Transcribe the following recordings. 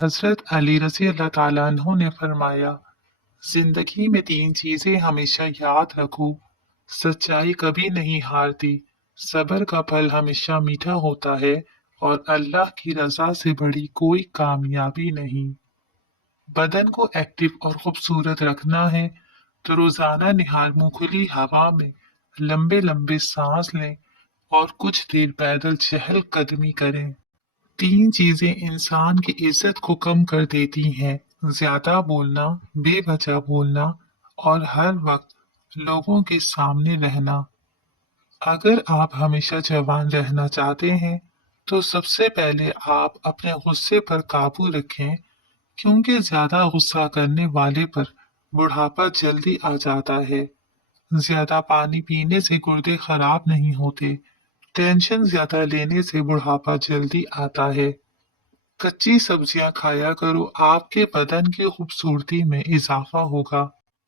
हजरत अली रज़ी अल्लाह ताला अन्हु ने फरमाया, जिंदगी में तीन चीजें हमेशा याद रखो। सच्चाई कभी नहीं हारती, सब्र का फल हमेशा मीठा होता है और अल्लाह की रजा से बड़ी कोई कामयाबी नहीं। बदन को एक्टिव और खूबसूरत रखना है तो रोजाना निहार मुंह खुली हवा में लंबे लंबे सांस लें और कुछ देर पैदल चहल कदमी करें। तीन चीजें इंसान की इज्जत को कम कर देती हैं: ज्यादा बोलना, बेवजह बोलना और हर वक्त लोगों के सामने रहना। अगर आप हमेशा जवान रहना चाहते हैं, तो सबसे पहले आप अपने गुस्से पर काबू रखें, क्योंकि ज्यादा गुस्सा करने वाले पर बुढ़ापा जल्दी आ जाता है। ज्यादा पानी पीने से गुर्दे खराब नहीं होते। टेंशन ज्यादा लेने से बुढ़ापा जल्दी आता है। कच्ची सब्जियां खाया करो, आपके बदन की खूबसूरती में इजाफा होगा।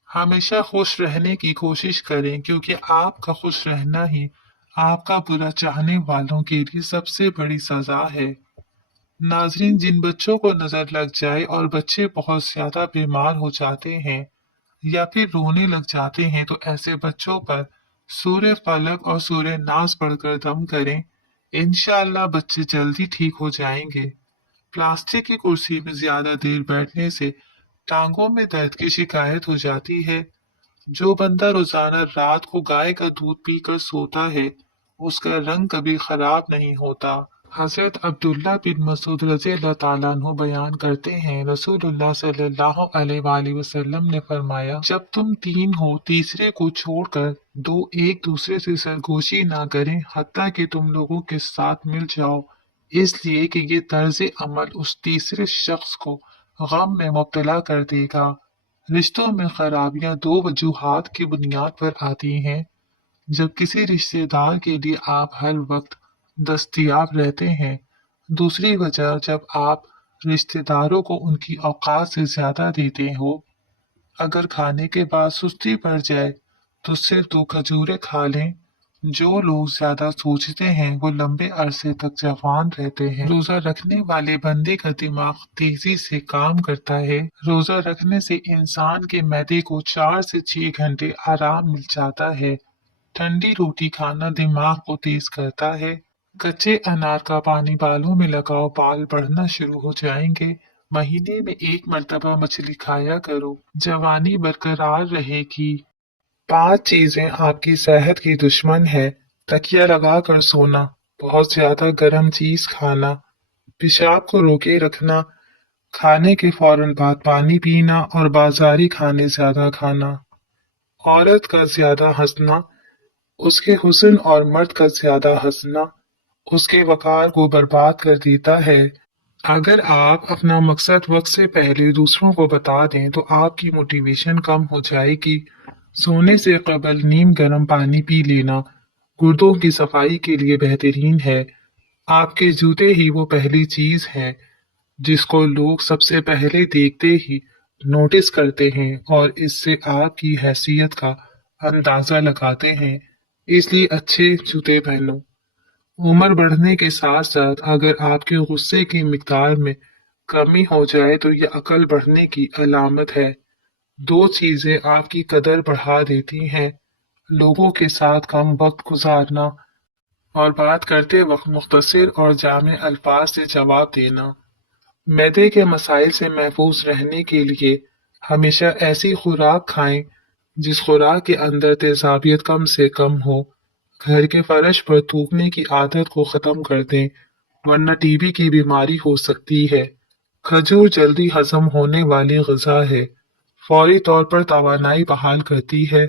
हमेशा खुश रहने की कोशिश करें, क्योंकि आपका खुश रहना ही आपका बुरा चाहने वालों के लिए सबसे बड़ी सजा है। नाजरीन, जिन बच्चों को नजर लग जाए और बच्चे बहुत ज्यादा बीमार हो जाते हैं या फिर रोने लग जाते हैं, तो ऐसे बच्चों पर सूर्य फलक और सूर्य नास पढ़कर दम करें। इंशाअल्लाह बच्चे जल्दी ठीक हो जाएंगे। प्लास्टिक की कुर्सी में ज्यादा देर बैठने से टांगों में दर्द की शिकायत हो जाती है। जो बंदा रोजाना रात को गाय का दूध पीकर सोता है, उसका रंग कभी खराब नहीं होता। हजरत अब्दुल्ला बिन मसूद रज़ी अल्लाह ताला अन्हु बयान करते हैं, रसूलुल्लाह सल्लल्लाहु अलैहि वसल्लम ने फरमाया, जब तुम तीन हो, तीसरे को छोड़कर दो एक दूसरे से सरगोशी ना करें, हत्ता कि तुम लोगों के साथ मिल जाओ, इसलिए कि ये तर्ज अमल उस तीसरे शख्स को गम में मुब्तला कर देगा। रिश्तों में खराबियां दो वजूहात की बुनियाद पर आती हैं। जब किसी रिश्तेदार के लिए आप हर वक्त दस्तयाब रहते हैं। दूसरी वजह, जब आप रिश्तेदारों को उनकी औकात से ज्यादा देते हो। अगर खाने के बाद सुस्ती पड़ जाए तो सिर्फ दो खजूरें खा लें। जो लोग ज्यादा सोचते हैं वो लंबे अरसे तक जवान रहते हैं। रोजा रखने वाले बंदे का दिमाग तेजी से काम करता है। रोजा रखने से इंसान के मैदे को 4 से 6 घंटे आराम मिल जाता है। ठंडी रोटी खाना दिमाग को तेज करता है। कच्चे अनार का पानी बालों में लगाओ, बाल बढ़ना शुरू हो जाएंगे। महीने में एक मर्तबा मछली खाया करो, जवानी बरकरार रहेगी। 5 चीजें आपकी सेहत की दुश्मन है: तकिया लगा कर सोना, बहुत ज्यादा गर्म चीज खाना, पेशाब को रोके रखना, खाने के फौरन बाद पानी पीना और बाजारी खाने ज्यादा खाना। औरत का ज्यादा हंसना उसके हुस्न और मर्द का ज्यादा हंसना उसके वकार को बर्बाद कर देता है। अगर आप अपना मकसद वक्त से पहले दूसरों को बता दें तो आपकी मोटिवेशन कम हो जाएगी। सोने से कबल नीम गर्म पानी पी लेना गुर्दों की सफाई के लिए बेहतरीन है। आपके जूते ही वो पहली चीज है जिसको लोग सबसे पहले देखते ही नोटिस करते हैं और इससे आपकी हैसियत का अंदाजा लगाते हैं। इसलिए अच्छे जूते पहनो। उम्र बढ़ने के साथ साथ अगर आपके गुस्से की मिकदार में कमी हो जाए तो यह अकल बढ़ने की अलामत है। दो चीजें आपकी कदर बढ़ा देती हैं: लोगों के साथ कम वक्त गुजारना और बात करते वक्त मुख्तसर और जामे अल्फाज से जवाब देना। मैदे के मसाइल से महफूज रहने के लिए हमेशा ऐसी खुराक खाएं जिस खुराक के अंदर तेजाबियत कम से कम हो। घर के फर्श पर थूकने की आदत को खत्म कर दें, वरना टीबी की बीमारी हो सकती है। खजूर जल्दी हजम होने वाली ग़िज़ा है। फौरी तौर पर तवानाई बहाल करती है,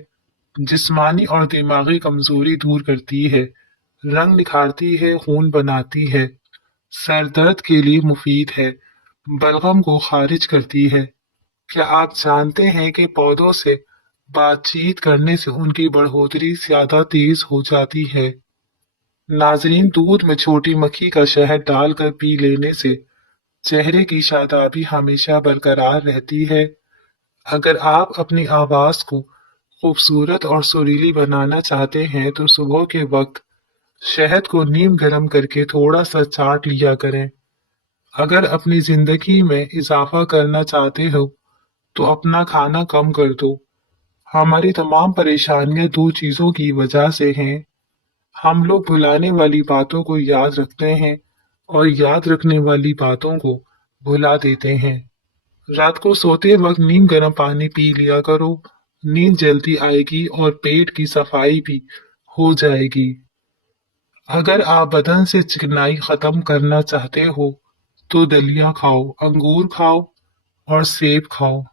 जिस्मानी और दिमागी कमजोरी दूर करती है, रंग निखारती है, खून बनाती है, सर दर्द के लिए मुफीद है, बलगम को खारिज करती है। क्या आप जानते हैं कि पौधों से बातचीत करने से उनकी बढ़ोतरी ज्यादा तेज हो जाती है? नाजरीन, दूध में छोटी मक्खी का शहद डालकर पी लेने से चेहरे की शादाबी हमेशा बरकरार रहती है। अगर आप अपनी आवाज को खूबसूरत और सुरीली बनाना चाहते हैं तो सुबह के वक्त शहद को नीम गर्म करके थोड़ा सा चाट लिया करें। अगर अपनी जिंदगी में इजाफा करना चाहते हो तो अपना खाना कम कर दो। हमारी तमाम परेशानियां दो चीजों की वजह से हैं। हम लोग भुलाने वाली बातों को याद रखते हैं और याद रखने वाली बातों को भुला देते हैं। रात को सोते वक्त नीम गर्म पानी पी लिया करो। नींद जल्दी आएगी और पेट की सफाई भी हो जाएगी। अगर आप बदन से चिकनाई खत्म करना चाहते हो तो दलिया खाओ, अंगूर खाओ और सेब खाओ।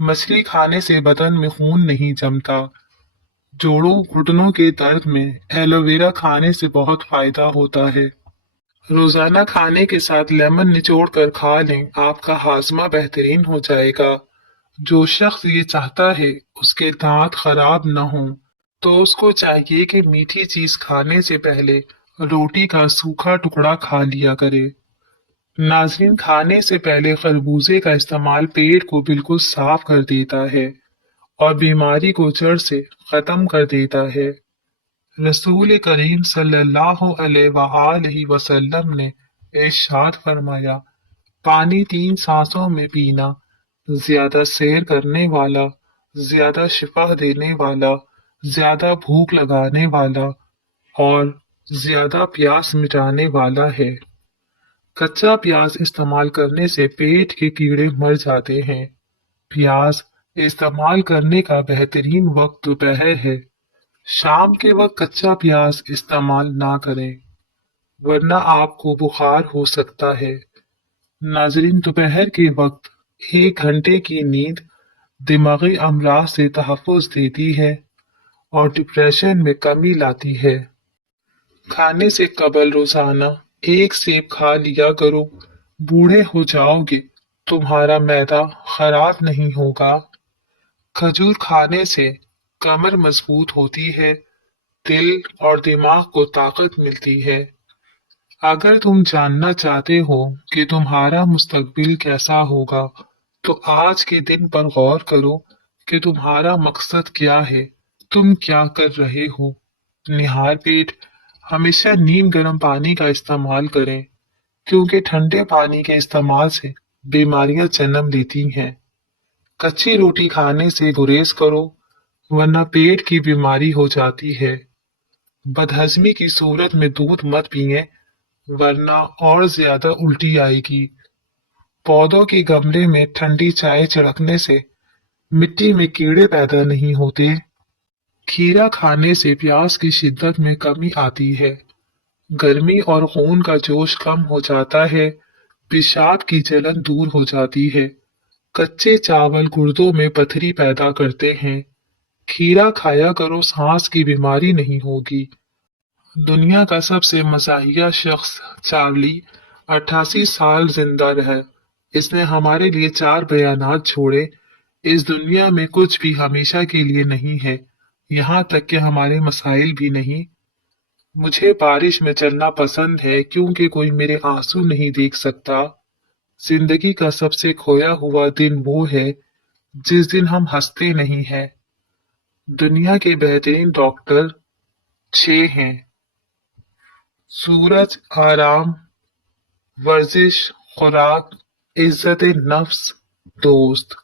मछली खाने से बदन में खून नहीं जमता। जोड़ों घुटनों के दर्द में एलोवेरा खाने से बहुत फायदा होता है। रोजाना खाने के साथ लेमन निचोड़ कर खा लें, आपका हाजमा बेहतरीन हो जाएगा। जो शख्स ये चाहता है उसके दांत खराब न हों, तो उसको चाहिए कि मीठी चीज खाने से पहले रोटी का सूखा टुकड़ा खा लिया करे। नाज़रीन, खाने से पहले खरबूजे का इस्तेमाल पेट को बिल्कुल साफ कर देता है और बीमारी को जड़ से खत्म कर देता है। रसूल करीम सल्लल्लाहु अलैहि वसल्लम ने इरशाद फरमाया, पानी 3 सांसों में पीना, ज्यादा सैर करने वाला, ज्यादा शिफा देने वाला, ज्यादा भूख लगाने वाला और ज्यादा प्यास मिटाने वाला है। कच्चा प्याज इस्तेमाल करने से पेट के कीड़े मर जाते हैं। प्याज इस्तेमाल करने का बेहतरीन वक्त दोपहर है। शाम के वक्त कच्चा प्याज इस्तेमाल ना करें, वरना आपको बुखार हो सकता है। नाजरीन, दोपहर के वक्त 1 घंटे की नींद दिमागी अमराज से तहफ़्फ़ुज़ देती है और डिप्रेशन में कमी लाती है। खाने से कबल रोजाना 1 सेब खा लिया करो। बूढ़े हो जाओगे, तुम्हारा मैदा खराब नहीं होगा। खजूर खाने से कमर मजबूत होती है, दिल और दिमाग को ताकत मिलती है। अगर तुम जानना चाहते हो कि तुम्हारा मुस्तकबिल कैसा होगा, तो आज के दिन पर गौर करो कि तुम्हारा मकसद क्या है, तुम क्या कर रहे हो। निहार पेट हमेशा नीम गर्म पानी का इस्तेमाल करें, क्योंकि ठंडे पानी के इस्तेमाल से बीमारियां जन्म लेती हैं। कच्ची रोटी खाने से गुरेज करो, वरना पेट की बीमारी हो जाती है। बदहजमी की सूरत में दूध मत पिएं, वरना और ज्यादा उल्टी आएगी। पौधों के गमले में ठंडी चाय छिड़कने से मिट्टी में कीड़े पैदा नहीं होते। खीरा खाने से प्यास की शिद्दत में कमी आती है। गर्मी और खून का जोश कम हो जाता है। पेशाब की जलन दूर हो जाती है। कच्चे चावल गुर्दों में पथरी पैदा करते हैं। खीरा खाया करो, सांस की बीमारी नहीं होगी। दुनिया का सबसे मज़ाहिया शख्स चार्ली 88 साल जिंदा रहा। इसने हमारे लिए 4 बयानात छोड़े। इस दुनिया में कुछ भी हमेशा के लिए नहीं है, यहाँ तक कि हमारे मसाइल भी नहीं। मुझे बारिश में चलना पसंद है, क्योंकि कोई मेरे आंसू नहीं देख सकता। जिंदगी का सबसे खोया हुआ दिन वो है जिस दिन हम हंसते नहीं हैं। दुनिया के बेहतरीन डॉक्टर 6 हैं: सूरज, आराम, वर्जिश, खुराक, इज्जत नफ्स, दोस्त।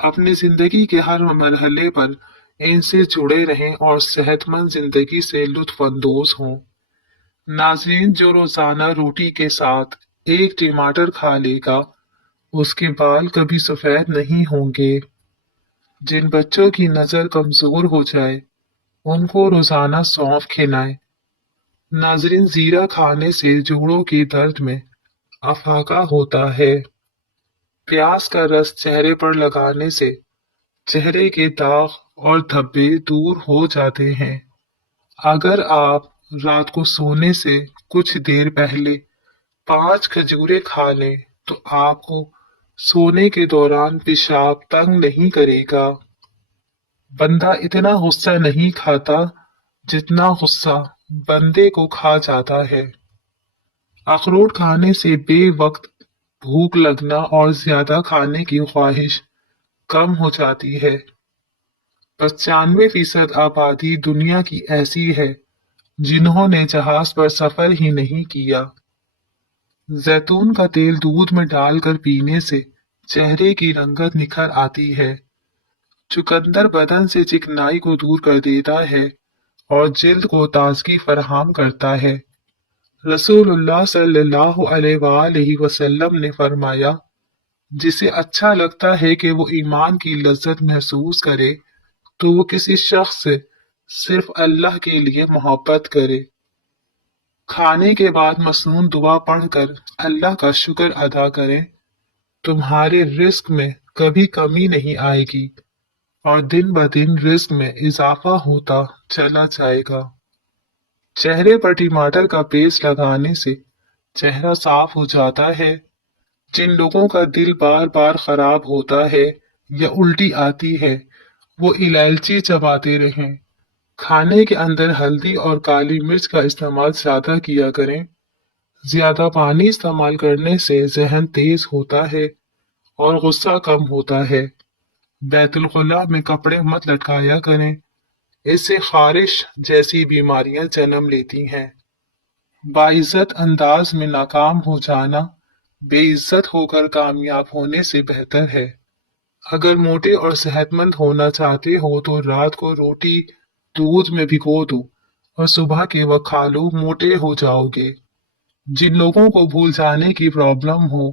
अपनी जिंदगी के हर मरहले पर इनसे जुड़े रहें और सेहतमंद जिंदगी से लुत्फ अंदोज हों। नाजरीन, जो रोजाना रोटी के साथ 1 टमाटर खा लेगा, उसके बाल कभी सफेद नहीं होंगे। जिन बच्चों की नजर कमजोर हो जाए, उनको रोजाना सौंफ खिलाएं। नाजरीन, जीरा खाने से जोड़ों के दर्द में अफाका होता है। प्याज का रस चेहरे पर लगाने से चेहरे के दाग और धब्बे दूर हो जाते हैं। अगर आप रात को सोने से कुछ देर पहले 5 खजूरें खा लें, तो आपको सोने के दौरान पेशाब तंग नहीं करेगा। बंदा इतना गुस्सा नहीं खाता जितना गुस्सा बंदे को खा जाता है। अखरोट खाने से बेवक्त भूख लगना और ज्यादा खाने की ख्वाहिश कम हो जाती है। 95% आबादी दुनिया की ऐसी है जिन्होंने जहाज पर सफर ही नहीं किया। जैतून का तेल दूध में डालकर पीने से चेहरे की रंगत निखर आती है। चुकंदर बदन से चिकनाई को दूर कर देता है और जिल्द को ताजगी फराहम करता है। रसूलुल्लाह सल्लल्लाहु अलैहि वसल्लम ने फरमाया, जिसे अच्छा लगता है कि वो ईमान की लज्जत महसूस करे तो वो किसी शख्स से सिर्फ अल्लाह के लिए मोहब्बत करे। खाने के बाद मसनून दुआ पढ़कर अल्लाह का शुक्र अदा करें। तुम्हारे रिस्क में कभी कमी नहीं आएगी और दिन ब दिन रिस्क में इजाफा होता चला जाएगा। चेहरे पर टमाटर का पेस्ट लगाने से चेहरा साफ हो जाता है। जिन लोगों का दिल बार बार खराब होता है या उल्टी आती है, वो इलायची चबाते रहें। खाने के अंदर हल्दी और काली मिर्च का इस्तेमाल ज्यादा किया करें। ज्यादा पानी इस्तेमाल करने से जहन तेज होता है और गुस्सा कम होता है। बैतुल खुला में कपड़े मत लटकाया करें, इससे खारिश जैसी बीमारियां जन्म लेती हैं। बाइज्जत अंदाज में नाकाम हो जाना बेइज्जत होकर कामयाब होने से बेहतर है। अगर मोटे और सेहतमंद होना चाहते हो तो रात को रोटी दूध में भिगो दो और सुबह के वक्त खा लो, मोटे हो जाओगे। जिन लोगों को भूल जाने की प्रॉब्लम हो,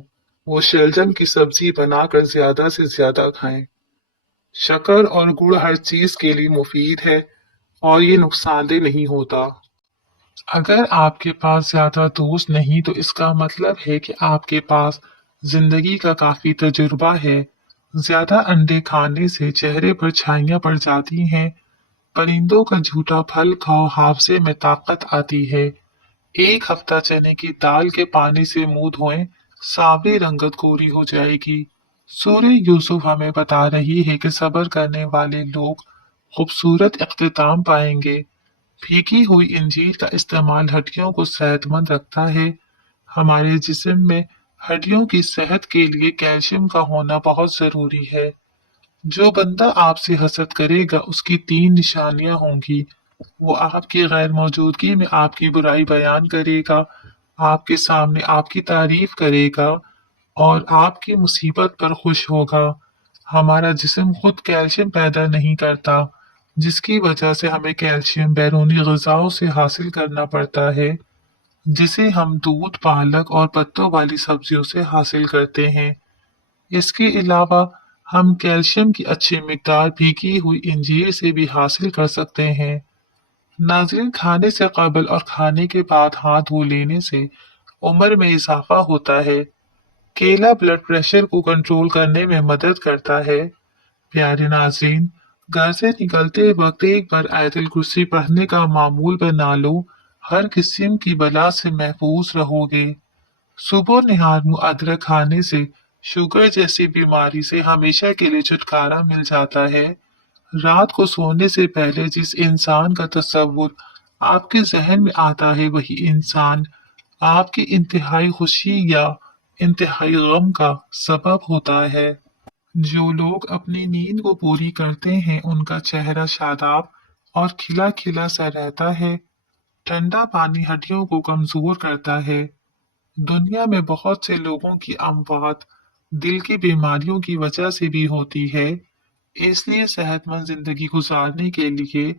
वो शलजम की सब्जी बनाकर ज्यादा से ज्यादा खाएं। शक्कर और गुड़ हर चीज के लिए मुफीद है और ये नुकसानदेह नहीं होता। अगर आपके पास ज्यादा दोस्त नहीं तो इसका मतलब है कि आपके पास जिंदगी का काफी तजुर्बा है। ज्यादा अंडे खाने से चेहरे पर छाइयां पड़ जाती हैं। परिंदों का झूठा फल खाओ, हाफजे में ताकत आती है। एक हफ्ता चने की दाल के पानी से मुंह धोएं, सांवली रंगत गोरी हो जाएगी। सूर्य यूसुफ हमें बता रही है कि सब्र करने वाले लोग खूबसूरत इख्तिताम पाएंगे। फीकी हुई इंजीर का इस्तेमाल हड्डियों को सेहतमंद रखता है। हमारे जिस्म में हड्डियों की सेहत के लिए कैल्शियम का होना बहुत जरूरी है। जो बंदा आपसे हसद करेगा उसकी तीन निशानियां होंगी। वो आपकी गैर मौजूदगी में आपकी बुराई बयान करेगा, आपके सामने आपकी तारीफ करेगा और आपकी मुसीबत पर खुश होगा। हमारा जिस्म खुद कैल्शियम पैदा नहीं करता, जिसकी वजह से हमें कैल्शियम बैरूनी ग़िज़ाओं से हासिल करना पड़ता है, जिसे हम दूध, पालक और पत्तों वाली सब्जियों से हासिल करते हैं। इसके अलावा हम कैल्शियम की अच्छी मिकदार भीगी हुई इंजीर से भी हासिल कर सकते हैं। नाज़रीन, खाने से कबल और खाने के बाद हाथ धो लेने से उम्र में इजाफा होता है। केला ब्लड प्रेशर को कंट्रोल करने में मदद करता है। प्यारे नाज़रीन, घर से निकलते वक्त एक बार आयतुल कुर्सी पढ़ने का मामूल बना लो, हर किस्म की बला से महफूज रहोगे। सुबह निहार मुँह अदरक खाने से शुगर जैसी बीमारी से हमेशा के लिए छुटकारा मिल जाता है। रात को सोने से पहले जिस इंसान का तस्वुर आपके जहन में आता है वही इंसान आपकी इंतहाई खुशी या इंतहाई गम का सबब होता है। जो लोग अपनी नींद को पूरी करते हैं उनका चेहरा शादाब और खिला खिला सा रहता है। ठंडा पानी हड्डियों को कमजोर करता है। दुनिया में बहुत से लोगों की अमवात दिल की बीमारियों की वजह से भी होती है। इसलिए सेहतमंद जिंदगी गुजारने के लिए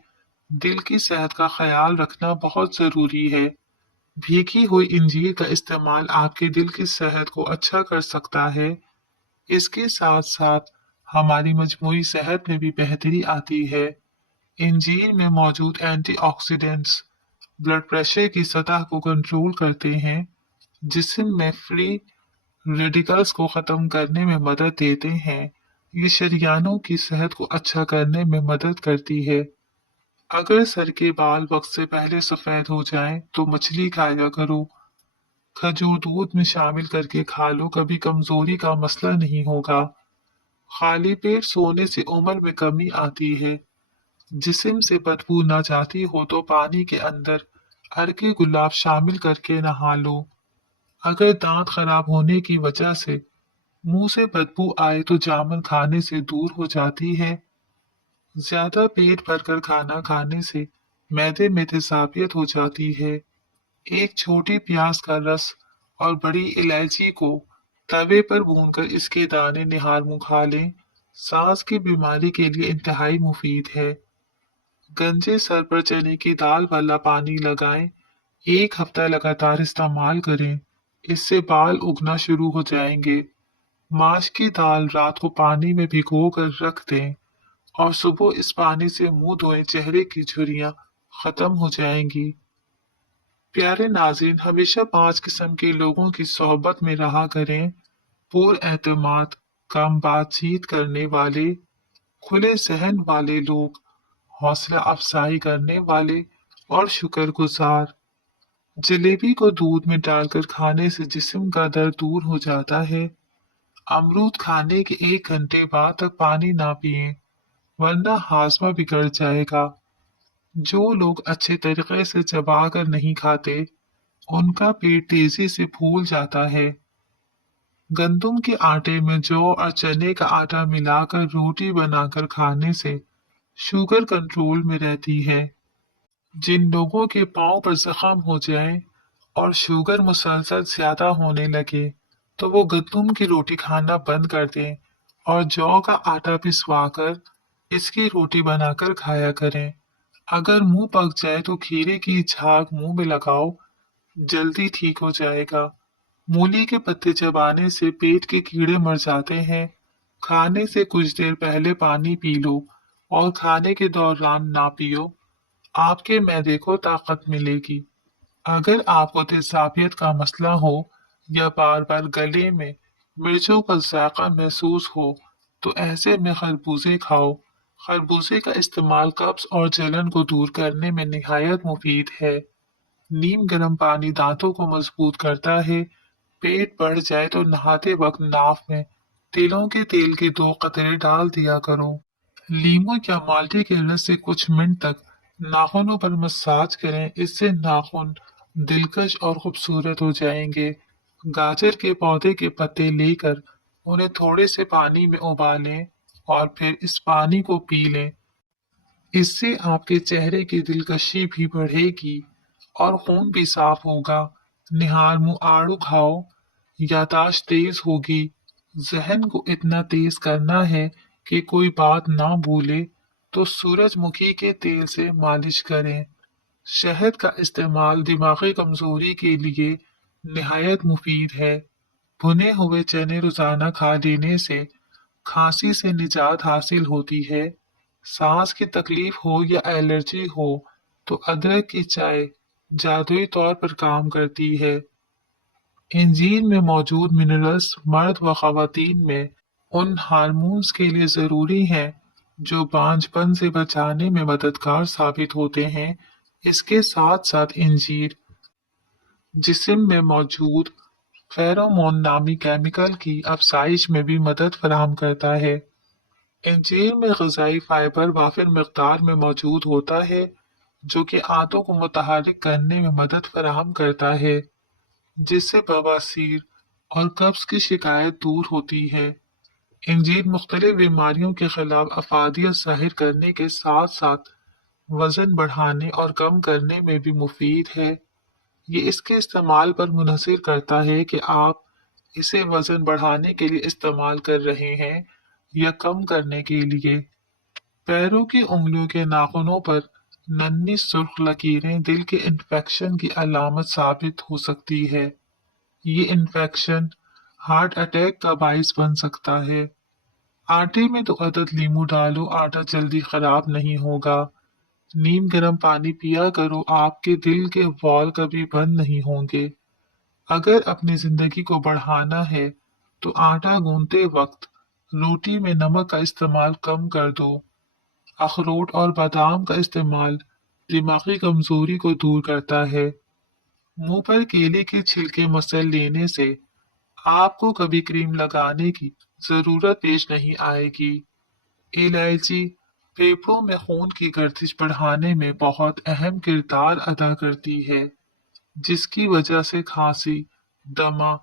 दिल की सेहत का ख्याल रखना बहुत जरूरी है। भीगी हुई इंजीर का इस्तेमाल आपके दिल की सेहत को अच्छा कर सकता है। इसके साथ साथ हमारी मजमूई सेहत में भी बेहतरी आती है। इंजीर में मौजूद एंटीऑक्सीडेंट्स ब्लड प्रेशर की सतह को कंट्रोल करते हैं, जिस्म में फ्री रेडिकल्स को खत्म करने में मदद देते हैं। ये शरियानों की सेहत को अच्छा करने में मदद करती है। अगर सर के बाल वक्त से पहले सफेद हो जाएं तो मछली खाया करो। खजूर दूध में शामिल करके खा लो, कभी कमजोरी का मसला नहीं होगा। खाली पेट सोने से उम्र में कमी आती है। जिस्म से बदबू ना जाती हो तो पानी के अंदर अर्के गुलाब शामिल करके नहा लो। अगर दांत खराब होने की वजह से मुंह से बदबू आए तो जामुन खाने से दूर हो जाती है। ज्यादा पेट भरकर खाना खाने से मैदे में तेजाबियत हो जाती है। एक छोटी प्याज का रस اور بڑی الائچی کو توے پر بھون کر اس کے دانے نہار منہ کھا لیں، سانس کی بیماری کے لیے انتہائی مفید ہے۔ گنجے سر پر چنے کی دال والا پانی لگائیں، 1 ہفتہ لگاتار استعمال کریں، اس سے بال اگنا شروع ہو جائیں گے۔ ماش کی دال رات کو پانی میں بھگو کر رکھ دیں اور صبح اس پانی سے منہ دھوئیں، چہرے کی جھریاں ختم ہو جائیں گی۔ پیارے ناظرین، ہمیشہ 5 قسم کے لوگوں کی صحبت میں رہا کریں: پر اعتماد، کم بات چیت کرنے والے، کھلے ذہن والے لوگ، حوصلہ افزائی کرنے والے اور شکر گزار۔ جلیبی کو دودھ میں ڈال کر کھانے سے جسم کا درد دور ہو جاتا ہے۔ امرود کھانے کے 1 گھنٹے بعد تک پانی نہ پئیں، ورنہ ہاضمہ بگڑ جائے گا۔ جو لوگ اچھے طریقے سے چبا کر نہیں کھاتے، ان کا پیٹ تیزی سے پھول جاتا ہے۔ گندم کے آٹے میں جو اور چنے کا آٹا ملا کر روٹی بنا کر کھانے سے شوگر کنٹرول میں رہتی ہے۔ جن لوگوں کے پاؤں پر زخم ہو جائیں اور شوگر مسلسل زیادہ ہونے لگے تو وہ گندم کی روٹی کھانا بند کر دیں اور جو کا آٹا پسوا کر اس کی روٹی بنا کر کھایا کریں۔ اگر منہ پک جائے تو کھیرے کی جھاگ منہ میں لگاؤ، جلدی ٹھیک ہو جائے گا۔ مولی کے پتے چبانے سے پیٹ کے کیڑے مر جاتے ہیں۔ کھانے سے کچھ دیر پہلے پانی پی لو اور کھانے کے دوران نہ پیو، آپ کے معدے کو طاقت ملے گی۔ اگر آپ کو تیزابیت کا مسئلہ ہو یا بار بار گلے میں مرچوں کا ذائقہ محسوس ہو تو ایسے میں خربوزے کھاؤ۔ خربوزے کا استعمال قبض اور جلن کو دور کرنے میں نہایت مفید ہے۔ نیم گرم پانی دانتوں کو مضبوط کرتا ہے۔ پیٹ بڑھ جائے تو نہاتے وقت ناف میں تلوں کے تیل کے 2 قطرے ڈال دیا کرو۔ لیموں یا مالٹے کے رس سے کچھ منٹ تک ناخنوں پر مساج کریں، اس سے ناخن دلکش اور خوبصورت ہو جائیں گے۔ گاجر کے پودے کے پتے لے کر انہیں تھوڑے سے پانی میں ابالیں اور پھر اس پانی کو پی لیں۔ اس سے آپ کے چہرے کی دلکشی بھی بڑھے گی اور خون بھی صاف ہوگا۔ نہار منہ آڑو کھاؤ، یادداشت تیز ہوگی۔ ذہن کو اتنا تیز کرنا ہے کہ کوئی بات نہ بھولے تو سورج مکھی کے تیل سے مالش کریں۔ شہد کا استعمال دماغی کمزوری کے لیے نہایت مفید ہے۔ بھنے ہوئے چنے روزانہ کھا لینے سے کھانسی سے نجات حاصل ہوتی ہے۔ سانس کی تکلیف ہو یا الرجی ہو تو ادرک کی چائے جادوئی طور پر کام کرتی ہے۔ انجیر میں موجود منرلز مرد و خواتین میں ان ہارمونز کے لیے ضروری ہیں جو بانجھ پن سے بچانے میں مددگار ثابت ہوتے ہیں۔ اس کے ساتھ ساتھ انجیر جسم میں موجود فیرومون نامی کیمیکل کی افزائش میں بھی مدد فراہم کرتا ہے۔ انجیر میں غذائی فائبر وافر مقدار میں موجود ہوتا ہے جو کہ آنتوں کو متحرک کرنے میں مدد فراہم کرتا ہے، جس سے بواسیر اور قبض کی شکایت دور ہوتی ہے۔ انجیر مختلف بیماریوں کے خلاف افادیت ظاہر کرنے کے ساتھ ساتھ وزن بڑھانے اور کم کرنے میں بھی مفید ہے۔ یہ اس کے استعمال پر منحصر کرتا ہے کہ آپ اسے وزن بڑھانے کے لیے استعمال کر رہے ہیں یا کم کرنے کے لیے۔ پیروں کی انگلیوں کے ناخنوں پر ننھی سرخ لکیریں دل کے انفیکشن کی علامت ثابت ہو سکتی ہے۔ یہ انفیکشن ہارٹ اٹیک کا باعث بن سکتا ہے۔ آٹے میں 2 عدد لیموں ڈالو، آٹا جلدی خراب نہیں ہوگا۔ نیم گرم پانی پیا کرو، آپ کے دل کے وال کبھی بند نہیں ہوں گے۔ اگر اپنی زندگی کو بڑھانا ہے تو آٹا گوندتے وقت روٹی میں نمک کا استعمال کم کر دو۔ اخروٹ اور بادام کا استعمال دماغی کمزوری کو دور کرتا ہے۔ منہ پر کیلے کے چھلکے مسل لینے سے آپ کو کبھی کریم لگانے کی ضرورت پیش نہیں آئے گی۔ الائچی پھیپھڑوں میں خون کی گردش بڑھانے میں بہت اہم کردار ادا کرتی ہے، جس کی وجہ سے کھانسی، دمہ،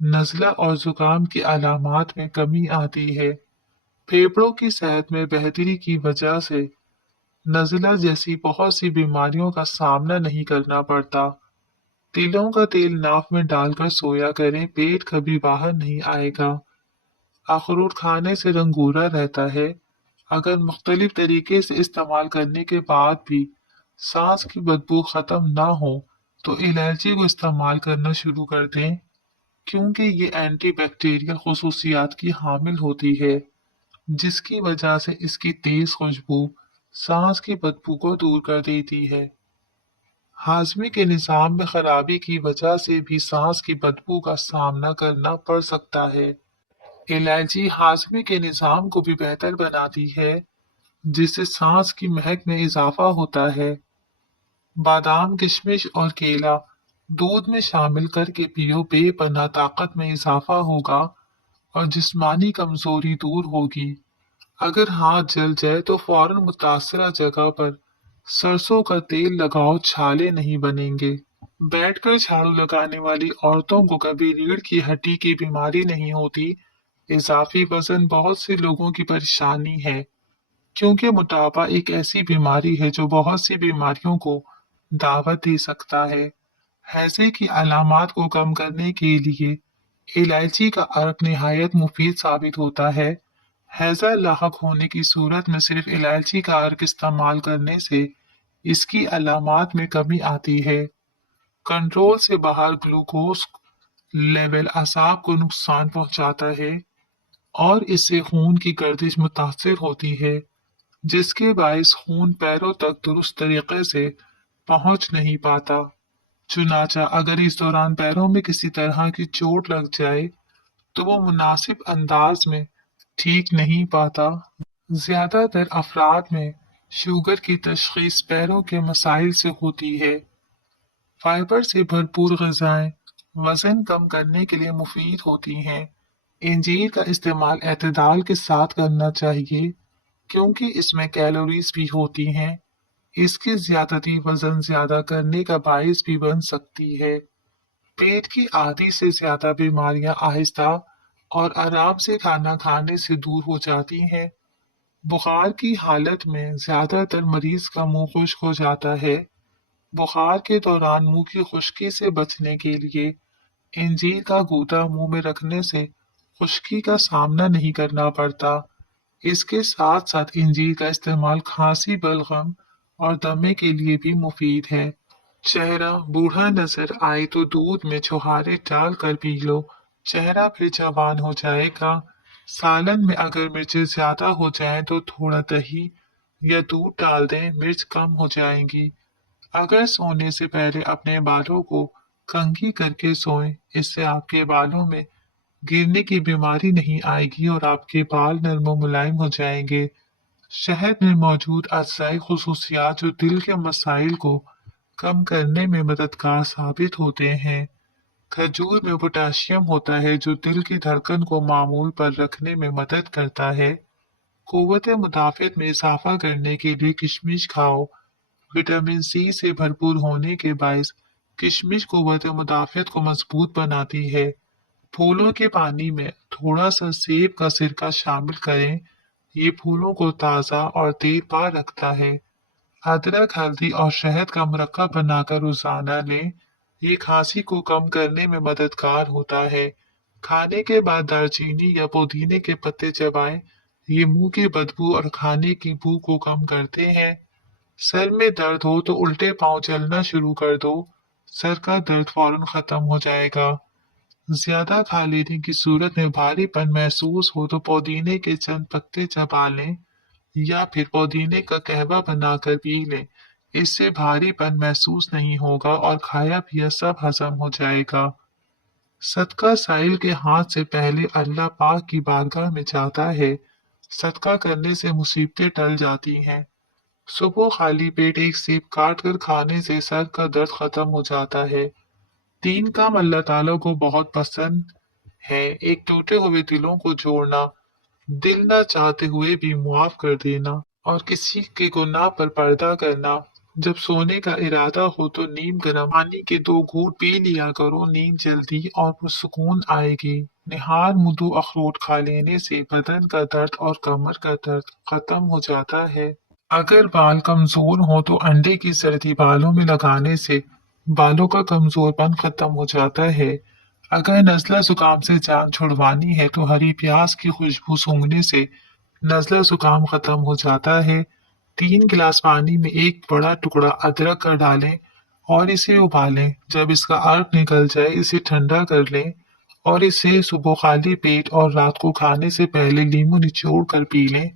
نزلہ اور زکام کی علامات میں کمی آتی ہے۔ پھیپھڑوں کی صحت میں بہتری کی وجہ سے نزلہ جیسی بہت سی بیماریوں کا سامنا نہیں کرنا پڑتا۔ तिलों का तेल नाक में डालकर सोया करें, पेट कभी बाहर नहीं आएगा। अखरोट खाने से रंग गोरा रहता है। अगर मुख्तलिफ तरीके से इस्तेमाल करने के बाद भी सांस की बदबू खत्म ना हो तो इलायची को इस्तेमाल करना शुरू कर दें, क्योंकि ये एंटी बैक्टीरियल खसूसियात की हामिल होती है, जिसकी वजह से इसकी तेज खुशबू सांस की बदबू को दूर कर देती है। हाजमे के निज़ाम में खराबी की वजह से भी सांस की बदबू का सामना करना पड़ सकता है। इलायची हाजमे के निज़ाम को भी बेहतर बनाती है, जिससे सांस की महक में इजाफा होता है। बादाम, किशमिश और केला दूध में शामिल करके पियो, बेपनाह ताकत में इजाफा होगा और जिस्मानी कमजोरी दूर होगी। अगर हाथ जल जाए तो फौरन मुतासरा जगह पर सरसों का तेल लगाओ, छाले नहीं बनेंगे। बैठकर झाड़ू लगाने वाली औरतों को कभी रीढ़ की हड्डी की बीमारी नहीं होती। इजाफी वजन बहुत से लोगों की परेशानी है, क्योंकि मोटापा एक ऐसी बीमारी है जो बहुत सी बीमारियों को दावत दे सकता है। हैजे की अलामात को कम करने के लिए इलायची का अर्क निहायत मुफीद साबित होता है। हैजा लाहक होने की सूरत में सिर्फ इलायची का अर्क इस्तेमाल करने से इसकी अलामात में कमी आती है। कंट्रोल से बाहर ग्लूकोज लेवल असाब को नुकसान पहुंचाता है और इससे खून की गर्दिश मुतासर होती है, जिसके बायस खून पैरों तक दुरुस्त तरीके से पहुंच नहीं पाता। चुनाचा अगर इस दौरान पैरों में किसी तरह की चोट लग जाए तो वो मुनासिब अंदाज में ठीक नहीं पाता। ज्यादातर अफराद में शुगर की तशखीस पैरों के मसाइल से होती है। फाइबर से भरपूर ग़िज़ाएं वज़न कम करने के लिए मुफीद होती हैं। इंजीर का इस्तेमाल एतदाल के साथ करना चाहिए, क्योंकि इसमें कैलोरीज भी होती हैं। इसकी ज्यादती वज़न ज्यादा करने का बायस भी बन सकती है। पेट की आधी से ज्यादा बीमारियां आहिस्ता और आराम से खाना खाने से दूर हो जाती हैं। बुखार की हालत में ज्यादातर मरीज का मुंह खुश्क हो जाता है। बुखार के दौरान मुंह की खुश्की से बचने के लिए इंजीर का गूदा मुंह में रखने से खुश्की का सामना नहीं करना पड़ता। इसके साथ साथ इंजीर का इस्तेमाल खांसी, बलगम और दमे के लिए भी मुफीद है। चेहरा बूढ़ा नजर आए तो दूध में छुहारे डाल कर पी लो, चेहरा फिर जवान हो जाएगा। सालन में अगर मिर्चें ज्यादा हो जाएं तो थोड़ा दही या दूध डाल दें, मिर्च कम हो जाएंगी। अगर सोने से पहले अपने बालों को कंघी करके सोएं, इससे आपके बालों में गिरने की बीमारी नहीं आएगी और आपके बाल नरम और मुलायम हो जाएंगे। शहद में मौजूद अज़ाई खुसूसियात जो दिल के मसाइल को कम करने में मददगार साबित होते हैं। खजूर में पोटाशियम होता है जो दिल की धड़कन को मामूल पर रखने में मदद करता है। कुव्वत मुदाफ़त में इजाफा करने के लिए किशमिश खाओ। विटामिन सी से भरपूर होने के बायस किशमिश कुव्वत मुदाफ़त को मजबूत बनाती है। फूलों के पानी में थोड़ा सा सेब का सिरका शामिल करें, ये फूलों को ताज़ा और देर पा रखता है। अदरक, हल्दी और शहद का मरक्का बनाकर रोजाना लें, ये खांसी को कम करने में मददगार होता है। खाने के बाद दालचीनी या पुदीने के पत्ते चबाएं, ये मुंह की बदबू और खाने की भूख को कम करते हैं। सर में दर्द हो तो उल्टे पांव चलना शुरू कर दो, सर का दर्द फौरन खत्म हो जाएगा। ज्यादा खा लेने की सूरत में भारीपन महसूस हो तो पुदीने के चंद पत्ते चबा लें या फिर पुदीने का कहवा बनाकर पी लें। इससे भारीपन महसूस नहीं होगा और खाया पिया सब हजम हो जाएगा। सदका साइल के हाथ से पहले अल्लाह पाक की बारगाह में जाता है। सदका करने से मुसीबतें टल जाती हैं। सुबह खाली पेट एक सेब काट कर खाने से सर का दर्द खत्म हो जाता है। 3 काम अल्लाह ताला को बहुत पसंद है। एक, टूटे हुए दिलों को जोड़ना, दिल ना चाहते हुए भी मुआफ कर देना और किसी के गुनाह पर पर्दा करना। जब सोने का इरादा हो तो नीम गर्म पानी के 2 घूंट पी लिया करो, नींद जल्दी और पुरसुकून आएगी। निहार मुदु अखरोट खा लेने से बदन का दर्द और कमर का दर्द खत्म हो जाता है। अगर बाल कमजोर हो तो अंडे की सर्दी बालों में लगाने से بالوں का कमजोरपन खत्म हो जाता है। अगर नज़ला जुकाम से जान छुड़वानी है तो हरी प्याज की खुशबू सूंघने से नज़ला जुकाम खत्म हो जाता है। 3 गिलास पानी में एक बड़ा टुकड़ा अदरक का डालें और इसे उबालें। जब इसका अर्क निकल जाए इसे ठंडा कर लें और इसे सुबह खाली पेट और रात को खाने से पहले नींबू निचोड़ कर पी लें।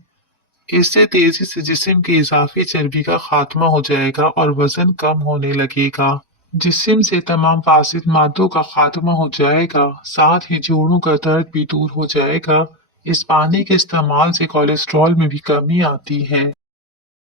इससे तेजी से जिस्म की इजाफी चर्बी का खात्मा हो जाएगा और वजन कम होने लगेगा। जिस्म से तमाम फासिद मादों का खात्मा हो जाएगा, साथ ही जोड़ों का दर्द भी दूर हो जाएगा। इस पानी के इस्तेमाल से कोलेस्ट्रॉल में भी कमी आती है।